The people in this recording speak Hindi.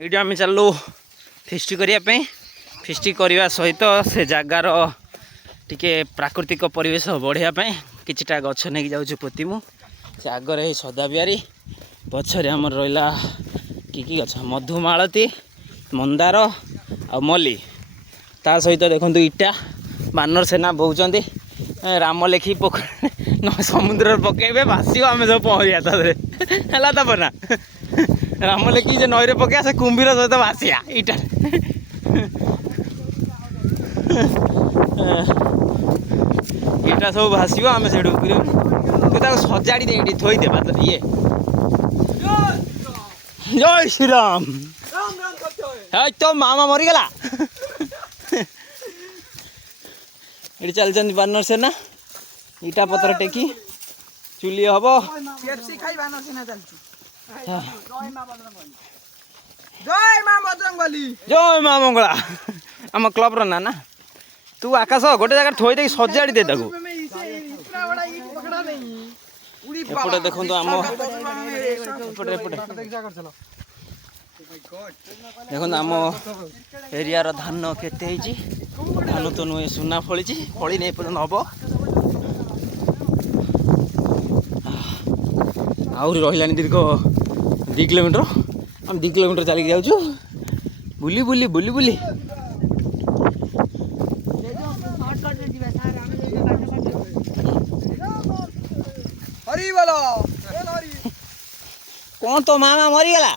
ये आम चलू फिस्ट करने फिस्ट करने सहित से जगार टिके प्राकृतिक परिवेश बढ़ापी किटा गछ नहीं जाऊँ पोतीमु से आगे सदाबिहारी पछरे आमर रहा कि गछ मधुमालती मंदार आ मल्ली ता सहित देखो इटा बानर सेना बोचंती राम लेखी समुद्र पकेबे भाषिव आम सब पहुँचा है तब ना राम लेखी जो नई पकड़ा से कुंभीर सहित भाषिया इटा इटा सब भाषिव आम से सजाड़ी दे थोदेबा तो ये जय श्री राम तो मामा मरीगला ये चलते बानर सेना इटा पत्र टेकी चुली हम जय माँ मंगला आम क्लब रा ना तू आकाश गोटे जगह थोदे सजाड़ी दे ताकू एपटे देखो आम देखो आम एरिया धान केते धान तो नुहे सुना फली फली नहीं पर्यटन हम आहरी रहा दीर्घ 2 किलोमीटर आम 2 किलोमीटर चलिक जाऊँ बुली बुली बुली बुली कौन तो मामा मरीगला।